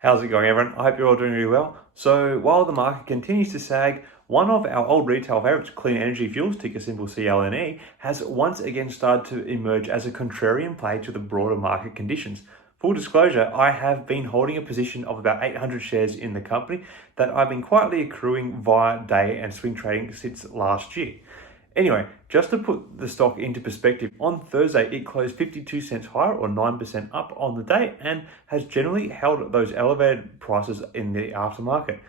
How's it going, everyone? I hope you're all doing really well. So while the market continues to sag, one of our old retail favorites, Clean Energy Fuels, ticker symbol CLNE, has once again started to emerge as a contrarian play to the broader market conditions. Full disclosure, I have been holding a position of about 800 shares in the company that I've been quietly accruing via day and swing trading since last year. Anyway, just to put the stock into perspective, on Thursday it closed 52 cents higher or 9% up on the day and has generally held those elevated prices in the aftermarket.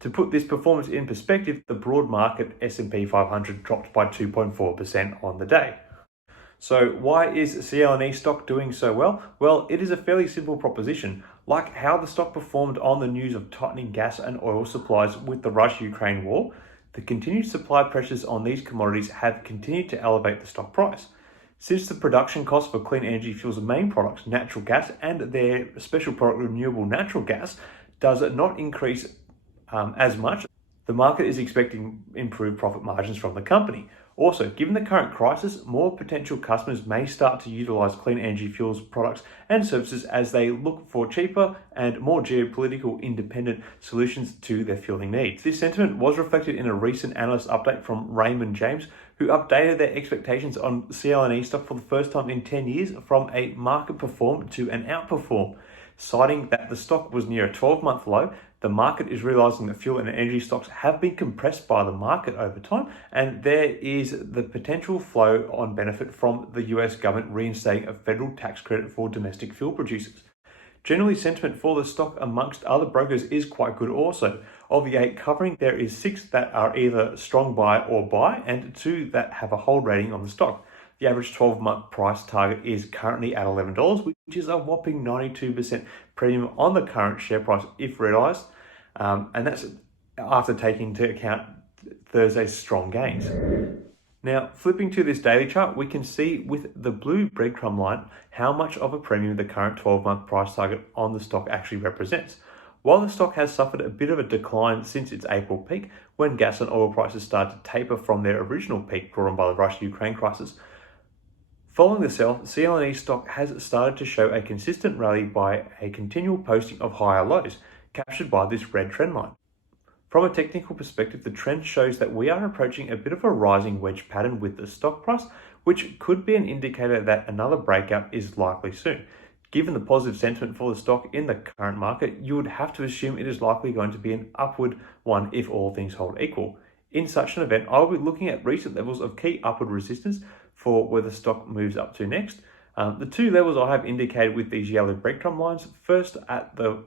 To put this performance in perspective, the broad market S&P 500 dropped by 2.4% on the day. So why is CLNE stock doing so well? Well, it is a fairly simple proposition. Like how the stock performed on the news of tightening gas and oil supplies with the Russia-Ukraine war, the continued supply pressures on these commodities have continued to elevate the stock price. Since the production cost for Clean Energy Fuels' main products, natural gas, and their special product, renewable natural gas, does not increase as much, the market is expecting improved profit margins from the company. Also, given the current crisis, more potential customers may start to utilise Clean Energy Fuels products and services as they look for cheaper and more geopolitical independent solutions to their fueling needs. This sentiment was reflected in a recent analyst update from Raymond James, who updated their expectations on CLNE stock for the first time in 10 years from a market perform to an outperform, citing that the stock was near a 12-month low. The market is realizing that fuel and energy stocks have been compressed by the market over time, and there is the potential flow on benefit from the US government reinstating a federal tax credit for domestic fuel producers. Generally, sentiment for the stock amongst other brokers is quite good also. Of the 8 covering, there is 6 that are either strong buy or buy, and 2 that have a hold rating on the stock. The average 12-month price target is currently at $11, which is a whopping 92% premium on the current share price if realized, and that's after taking into account Thursday's strong gains. Now, flipping to this daily chart, we can see with the blue breadcrumb line how much of a premium the current 12-month price target on the stock actually represents. While the stock has suffered a bit of a decline since its April peak, when gas and oil prices started to taper from their original peak brought on by the Russia-Ukraine crisis, following the sell, CLNE stock has started to show a consistent rally by a continual posting of higher lows, captured by this red trend line. From a technical perspective, the trend shows that we are approaching a bit of a rising wedge pattern with the stock price, which could be an indicator that another breakout is likely soon. Given the positive sentiment for the stock in the current market, you would have to assume it is likely going to be an upward one if all things hold equal. In such an event, I will be looking at recent levels of key upward resistance for where the stock moves up to next. The 2 levels I have indicated with these yellow breadcrumb lines, first at the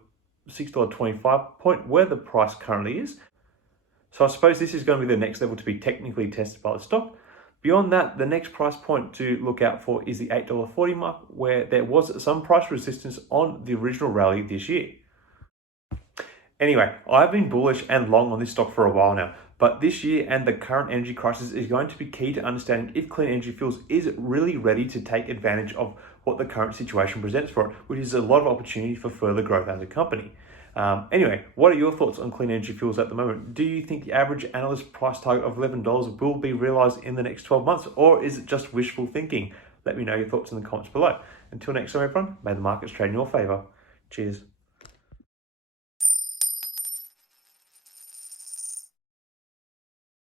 $6.25 point where the price currently is. So I suppose this is going to be the next level to be technically tested by the stock. Beyond that, the next price point to look out for is the $8.40 mark, where there was some price resistance on the original rally this year. Anyway, I've been bullish and long on this stock for a while now, but this year and the current energy crisis is going to be key to understanding if Clean Energy Fuels is really ready to take advantage of what the current situation presents for it, which is a lot of opportunity for further growth as a company. Anyway, what are your thoughts on Clean Energy Fuels at the moment? Do you think the average analyst price target of $11 will be realized in the next 12 months, or is it just wishful thinking? Let me know your thoughts in the comments below. Until next time, everyone, may the markets trade in your favor. Cheers.